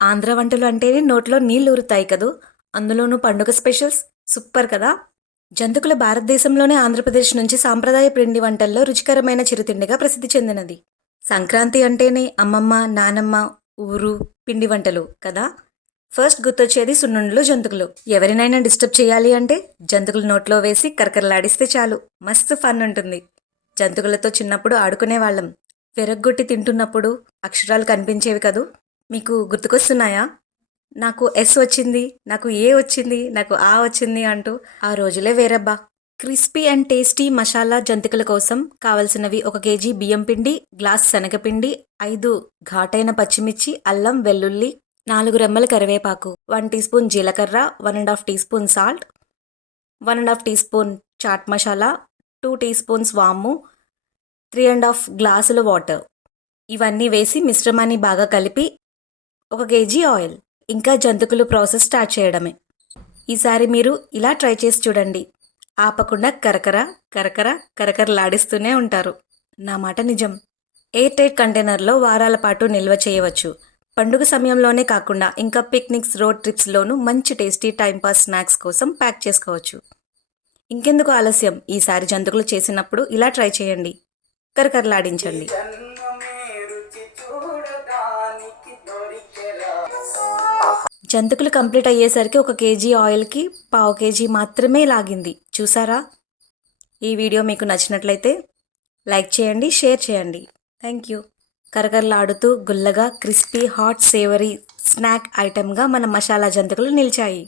ఆంధ్ర వంటలు అంటేనే నోట్లో నీళ్లూరుతాయి కదూ! అందులోనూ పండుగ స్పెషల్స్ సూపర్ కదా! జంతుకుల భారతదేశంలోనే ఆంధ్రప్రదేశ్ నుంచి సాంప్రదాయ పిండి వంటల్లో రుచికరమైన చిరుతిండిగా ప్రసిద్ధి చెందినది. సంక్రాంతి అంటేనే అమ్మమ్మ, నానమ్మ ఊరు పిండి వంటలు కదా! ఫస్ట్ గుర్తొచ్చేది సున్నుండలు, జంతుకులు. ఎవరినైనా డిస్టర్బ్ చేయాలి అంటే జంతుకులు నోట్లో వేసి కరకరలాడిస్తే చాలు మస్తు ఫన్ ఉంటుంది. జంతుకులతో చిన్నప్పుడు ఆడుకునేవాళ్ళం. విరగ్గొట్టి తింటున్నప్పుడు అక్షరాలు కనిపించేవి కదూ! మీకు గుర్తుకొస్తున్నాయా? నాకు ఎస్ వచ్చింది, నాకు ఏ వచ్చింది, నాకు ఆ వచ్చింది అంటూ ఆ రోజులే వేరబ్బా! క్రిస్పీ అండ్ టేస్టీ మసాలా జంతికల కోసం కావలసినవి 1 కేజీ బియ్యం పిండి, గ్లాస్ శనగపిండి, 5 ఘాటైన పచ్చిమిర్చి, అల్లం, వెల్లుల్లి, 4 రెమ్మల కరివేపాకు, 1 టీ స్పూన్ జీలకర్ర, 1½ tea spoon salt, 1½ tea spoon chaat masala, 2 tea spoons వాము, 3½ గ్లాసుల వాటర్. ఇవన్నీ వేసి మిశ్రమాన్ని బాగా కలిపి 1 కేజీ ఆయిల్. ఇంకా జంతికలు ప్రాసెస్ స్టార్ట్ చేయడమే. ఈసారి మీరు ఇలా ట్రై చేసి చూడండి. ఆపకుండా కరకర కరకర కరకరలాడిస్తూనే ఉంటారు. నా మాట నిజం. ఎయిర్ టైట్ కంటైనర్లో వారాల పాటు నిల్వ చేయవచ్చు. పండుగ సమయంలోనే కాకుండా ఇంకా పిక్నిక్స్, రోడ్ ట్రిప్స్లోనూ మంచి టేస్టీ టైంపాస్ స్నాక్స్ కోసం ప్యాక్ చేసుకోవచ్చు. ఇంకెందుకు ఆలస్యం, ఈసారి జంతికలు చేసినప్పుడు ఇలా ట్రై చేయండి. కరకరలాడించండి. జంతికలు కంప్లీట్ అయ్యేసరికి 1 కేజీ ఆయిల్కి పావు కేజీ మాత్రమే లాగింది. చూసారా? ఈ వీడియో మీకు నచ్చినట్లయితే లైక్ చేయండి, షేర్ చేయండి. Thank you. కరకరలాడుతూ గుల్లగా క్రిస్పీ హాట్ సేవరీ స్నాక్ ఐటెంగా మన మసాలా జంతికలు నిలిచాయి.